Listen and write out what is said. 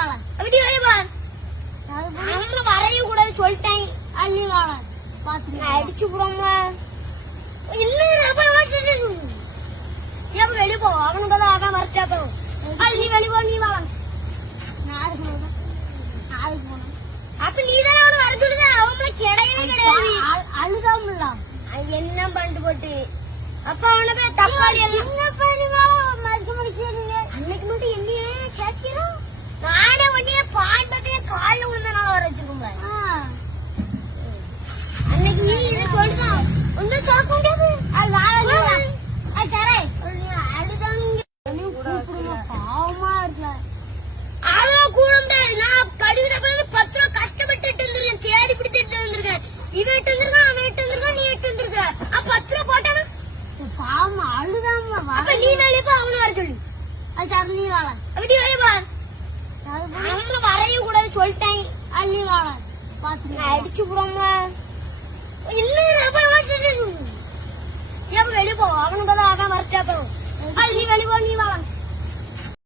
வாழ அப்படி வெளியே அவங்கள வரைய கூடாது சொல்லிட்டேன். அள்ளி வாழ பாத்து அடிச்சு போடுவாங்க. இன்னும் வெளியே போ அவனுக்கு தான் அதான் வரட்டா போகும். நீ வெளியே போ நீ வாழ நாளைக்கு போனோம். அப்ப நீ தானே அவனு வர சொல்லுத அவங்கள கிடையவே கிடையாது. அழுகாமல என்ன பண்ணிட்டு போட்டு அப்ப அவனை போய் தப்பாடி என்ன பண்ணி மதிக்க முடிக்கிறீங்க. அன்னைக்கு மட்டும் என்ன சேர்க்கிறோம். நானே உடனே பான் பத்திய காலில் விழுந்தனால வர வச்சிருக்கோங்க. அன்னைக்கு நீ இதை சொல்லுதான் ஒன்னும் சொல்ல முடியாது. அது வாழ தரேன் அழுதாங்க பாவமா இருக்க அவன் கூட நான் கடிக்கிற 10 ரூபா கஷ்டப்பட்டு இருந்திருக்கேன். தேடி பிடிச்சிட்டு வந்திருக்கேன். இவன் எட்டு வந்திருக்கான் அவன் எட்டு வந்திருக்கான் நீ எட்டு வந்திருக்க. 10 ரூபா போட்டானா பாவமா அழுதாம நீ வெளியே போ அவனை வர சொல்லு. அது தர நீ வாழ அப்படி வெளியே போ அவங்கள வரைய கூடாது சொல்லிட்டேன். அள்ளி வாழ பாத்து அடிச்சு போடுவாங்க. இன்னும் வெளியே போ அவனுக்கு தான் அதான் வரட்டா போகும். நீ வெளியே போ நீ வாழ